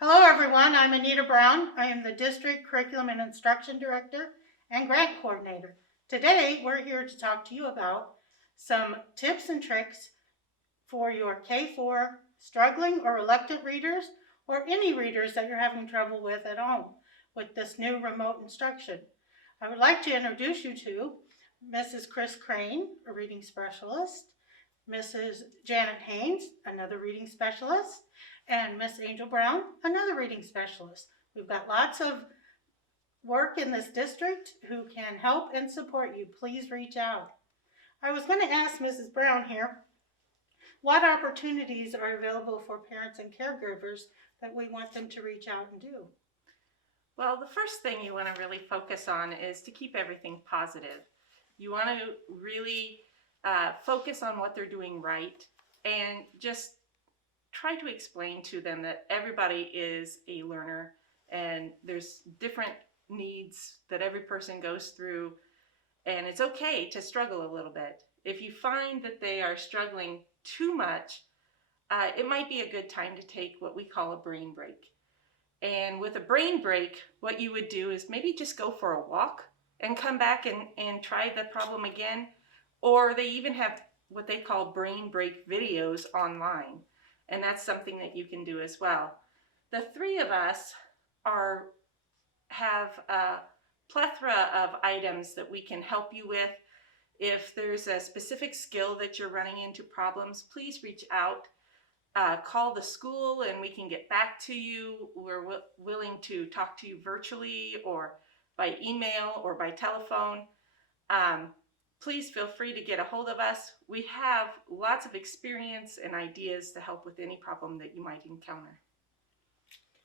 Hello everyone, I'm Anita Brown. I am the District Curriculum and Instruction Director and Grant Coordinator. Today we're here to talk to you about some tips and tricks for your K-4 struggling or reluctant readers, or any readers that you're having trouble with at home with this new remote instruction. I would like to introduce you to Mrs. Chris Crane, a reading specialist, Mrs. Janet Haynes, another reading specialist, and Miss Angel Brown, another reading specialist. We've got lots of work in this district who can help and support you. Please reach out. I was going to ask Mrs. Brown here, what opportunities are available for parents and caregivers that we want them to reach out and do? Well, the first thing you want to really focus on is to keep everything positive. You want to really focus on what they're doing right and just try to explain to them that everybody is a learner and there's different needs that every person goes through, and it's okay to struggle a little bit. If you find that they are struggling too much, it might be a good time to take what we call a brain break. And with a brain break, what you would do is maybe just go for a walk and come back and try the problem again. Or they even have what they call brain break videos online. And that's something that you can do as well. The three of us have a plethora of items that we can help you with. If there's a specific skill that you're running into problems, please reach out. Call the school and we can get back to you. We're willing to talk to you virtually or by email or by telephone. Please feel free to get a hold of us. We have lots of experience and ideas to help with any problem that you might encounter.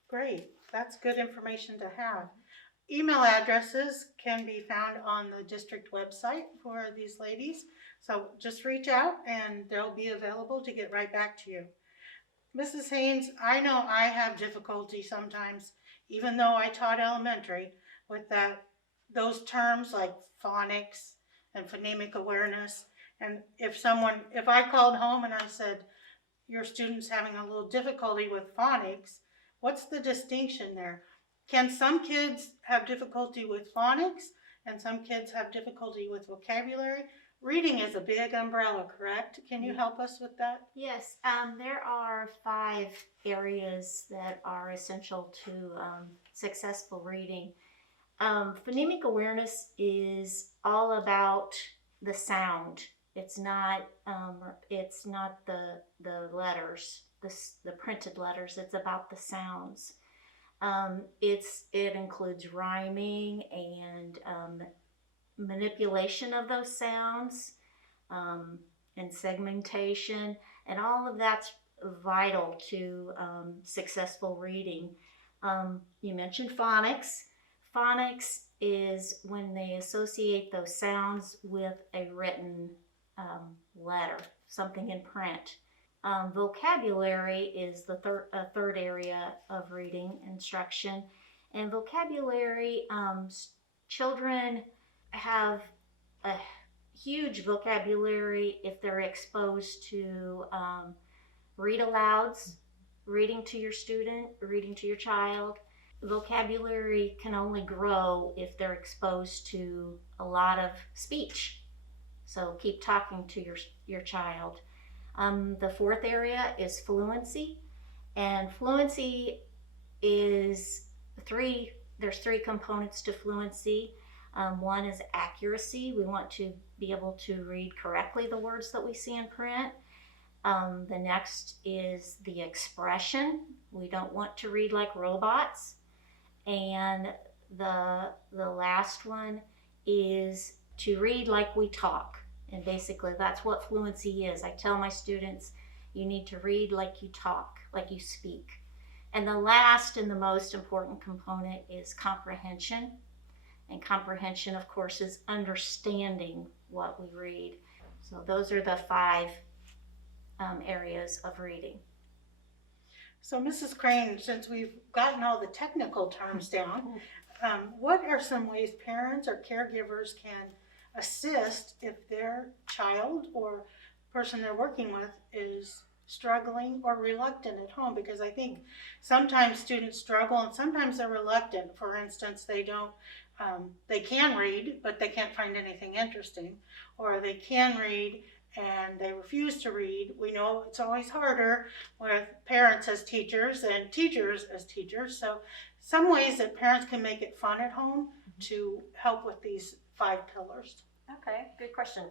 Great, that's good information to have. Email addresses can be found on the district website for these ladies. So just reach out and they'll be available to get right back to you. Mrs. Haynes, I know I have difficulty sometimes, even though I taught elementary, with those terms like phonics and phonemic awareness. And if I called home and I said, your student's having a little difficulty with phonics, what's the distinction there? Can some kids have difficulty with phonics and some kids have difficulty with vocabulary? Reading is a big umbrella, correct? Can you help us with that? Yes, there are 5 areas that are essential to successful reading. Phonemic awareness is all about the sound. It's not the letters, the printed letters. It's about the sounds. It includes rhyming and manipulation of those sounds, and segmentation, and all of that's vital to successful reading. You mentioned phonics. Phonics is when they associate those sounds with a written letter, something in print. Vocabulary is the third area of reading instruction. And vocabulary, children have a huge vocabulary if they're exposed to read alouds, reading to your student, reading to your child. Vocabulary can only grow if they're exposed to a lot of speech. So keep talking to your child. The fourth area is fluency, and fluency is there's 3 components to fluency. One is accuracy. We want to be able to read correctly the words that we see in print. The next is the expression. We don't want to read like robots. And the last one is to read like we talk. And basically that's what fluency is. I tell my students, you need to read like you talk, like you speak. And the last and the most important component is comprehension. And comprehension, of course, is understanding what we read. So those are the 5 areas of reading. So Mrs. Crane, since we've gotten all the technical terms down, what are some ways parents or caregivers can assist if their child or person they're working with is struggling or reluctant at home, because I think sometimes students struggle and sometimes they're reluctant. For instance, they can read, but they can't find anything interesting, or they can read and they refuse to read. We know it's always harder with parents as teachers and teachers as teachers. So some ways that parents can make it fun at home to help with these 5 pillars. Okay, good question.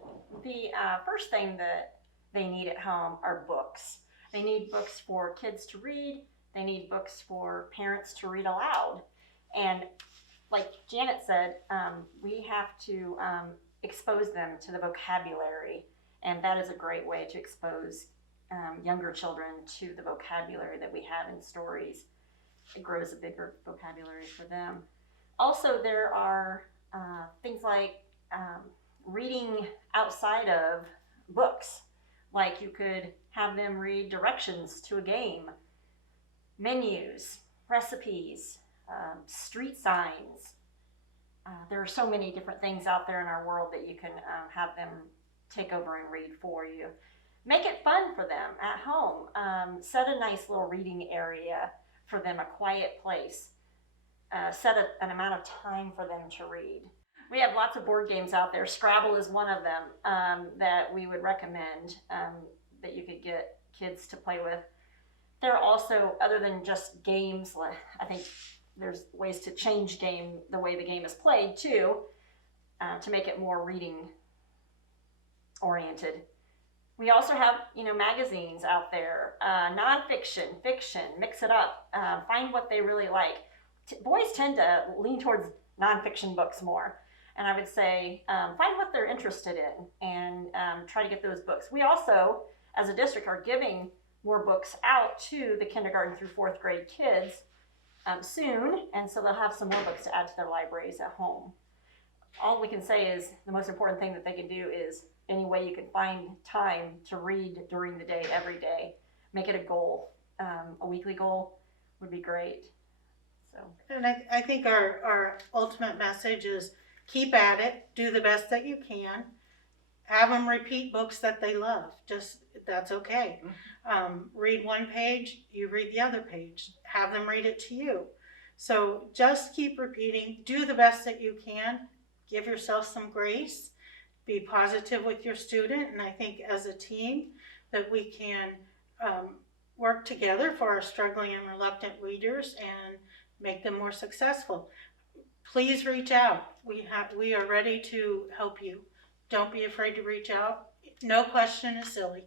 The first thing that they need at home are books. They need books for kids to read. They need books for parents to read aloud. And like Janet said, we have to expose them to the vocabulary. And that is a great way to expose younger children to the vocabulary that we have in stories. It grows a bigger vocabulary for them. Also, there are things like reading outside of books. Like you could have them read directions to a game, menus, recipes, street signs. There are so many different things out there in our world that you can have them take over and read for you. Make it fun for them at home. Set a nice little reading area for them, a quiet place. Set an amount of time for them to read. We have lots of board games out there. Scrabble is one of them that we would recommend that you could get kids to play with. There are also, other than just games, I think there's ways to change the way the game is played too, to make it more reading oriented. We also have, magazines out there, nonfiction, fiction, mix it up, find what they really like. Boys tend to lean towards nonfiction books more. And I would say, find what they're interested in and try to get those books. We also, as a district, are giving more books out to the kindergarten through 4th grade kids soon. And so they'll have some more books to add to their libraries at home. All we can say is the most important thing that they can do is any way you can find time to read during the day, every day. Make it a goal. A weekly goal would be great. So. And I think our ultimate message is keep at it, do the best that you can, have them repeat books that they love. That's okay. Read one page, you read the other page. Have them read it to you. So just keep repeating, do the best that you can, give yourself some grace, be positive with your student, and I think as a team that we can work together for our struggling and reluctant readers and make them more successful. Please reach out. We are ready to help you. Don't be afraid to reach out. No question is silly.